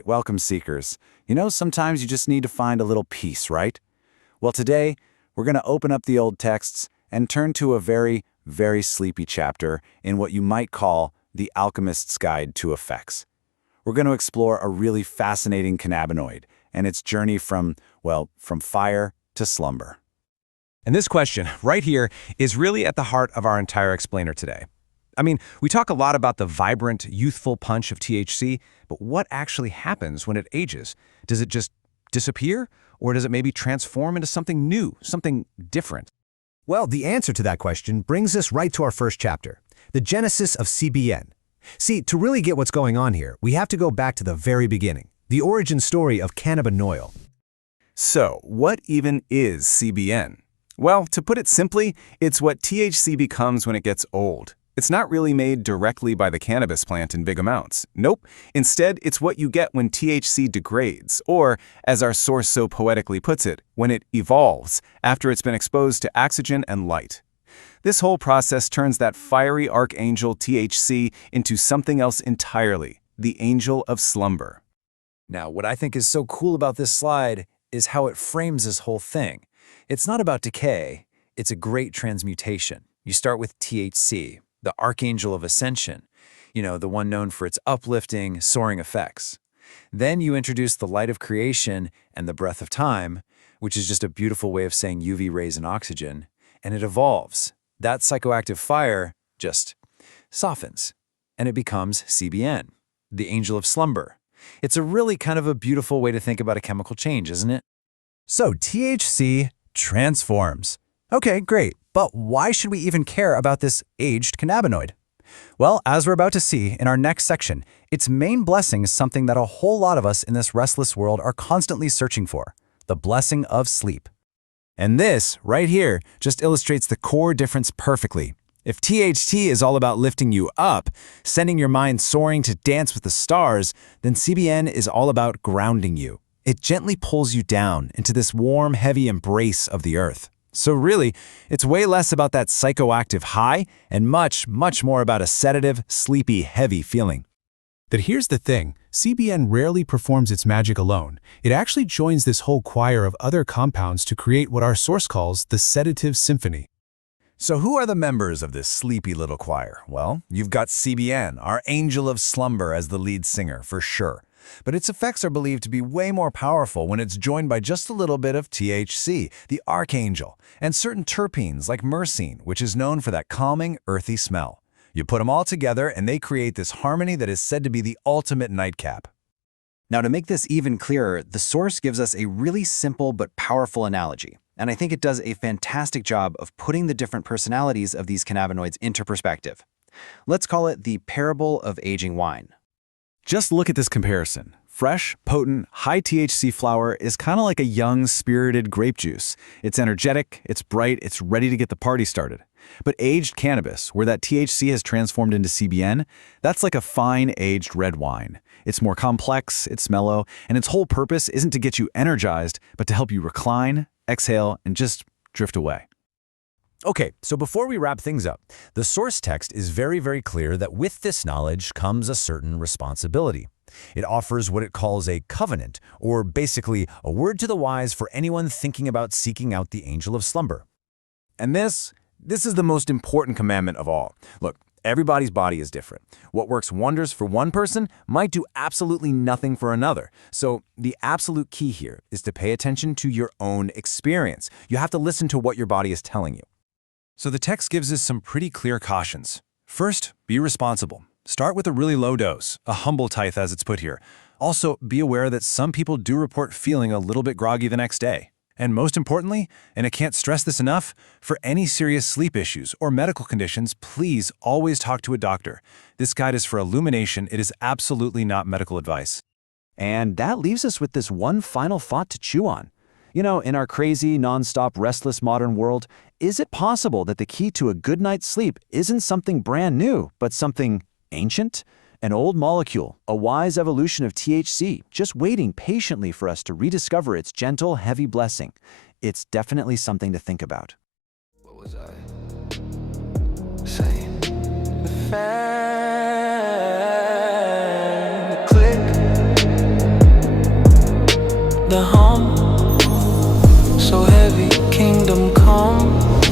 right, welcome seekers. Sometimes you just need to find a little peace, right? Well, today, we're going to open up the old texts and turn to a very, very sleepy chapter in what you might call the Alchemist's Guide to Effects. We're going to explore a really fascinating cannabinoid and its journey from fire to slumber. And this question, right here, is really at the heart of our entire explainer today. I mean, we talk a lot about the vibrant, youthful punch of THC, but what actually happens when it ages? Does it just disappear? Or does it maybe transform into something new, something different? Well, the answer to that question brings us right to our first chapter, the genesis of CBN. See, to really get what's going on here, we have to go back to the very beginning, the origin story of cannabinoid. So, what even is CBN? Well, to put it simply, it's what THC becomes when it gets old. It's not really made directly by the cannabis plant in big amounts. Nope. Instead, it's what you get when THC degrades, or, as our source so poetically puts it, when it evolves after it's been exposed to oxygen and light. This whole process turns that fiery archangel THC into something else entirely, the angel of slumber. Now, what I think is so cool about this slide is how it frames this whole thing. It's not about decay, it's a great transmutation. You start with THC, the archangel of ascension, the one known for its uplifting, soaring effects. Then you introduce the light of creation and the breath of time, which is just a beautiful way of saying UV rays and oxygen, and it evolves. That psychoactive fire just softens, and it becomes CBN, the angel of slumber. It's a really kind of a beautiful way to think about a chemical change, isn't it? So THC transforms. Okay, great. But why should we even care about this aged cannabinoid? Well, as we're about to see in our next section, its main blessing is something that a whole lot of us in this restless world are constantly searching for, the blessing of sleep. And this, right here, just illustrates the core difference perfectly. If THC is all about lifting you up, sending your mind soaring to dance with the stars, then CBN is all about grounding you. It gently pulls you down into this warm, heavy embrace of the earth. So really, it's way less about that psychoactive high and much, much more about a sedative, sleepy, heavy feeling. But here's the thing, CBN rarely performs its magic alone. It actually joins this whole choir of other compounds to create what our source calls the Sedative Symphony. So who are the members of this sleepy little choir? Well, you've got CBN, our angel of slumber, as the lead singer, for sure. But its effects are believed to be way more powerful when it's joined by just a little bit of THC, the archangel, and certain terpenes like myrcene, which is known for that calming, earthy smell. You put them all together and they create this harmony that is said to be the ultimate nightcap. Now, to make this even clearer, the source gives us a really simple but powerful analogy, and I think it does a fantastic job of putting the different personalities of these cannabinoids into perspective. Let's call it the parable of aging wine. Just look at this comparison. Fresh, potent, high THC flower is kind of like a young, spirited grape juice. It's energetic, it's bright, it's ready to get the party started. But aged cannabis, where that THC has transformed into CBN, that's like a fine, aged red wine. It's more complex, it's mellow, and its whole purpose isn't to get you energized, but to help you recline, exhale, and just drift away. Okay, so before we wrap things up, the source text is very, very clear that with this knowledge comes a certain responsibility. It offers what it calls a covenant, or basically a word to the wise for anyone thinking about seeking out the angel of slumber. And this is the most important commandment of all. Look, everybody's body is different. What works wonders for one person might do absolutely nothing for another. So the absolute key here is to pay attention to your own experience. You have to listen to what your body is telling you. So the text gives us some pretty clear cautions. First, be responsible. Start with a really low dose, a humble tithe as it's put here. Also, be aware that some people do report feeling a little bit groggy the next day. And most importantly, and I can't stress this enough, for any serious sleep issues or medical conditions, please always talk to a doctor. This guide is for illumination. It is absolutely not medical advice. And that leaves us with this one final thought to chew on. In our crazy, nonstop, restless modern world, is it possible that the key to a good night's sleep isn't something brand new, but something ancient? An old molecule, a wise evolution of THC, just waiting patiently for us to rediscover its gentle, heavy blessing. It's definitely something to think about. What was I saying? The fan, the click. the hum, so heavy, kingdom come.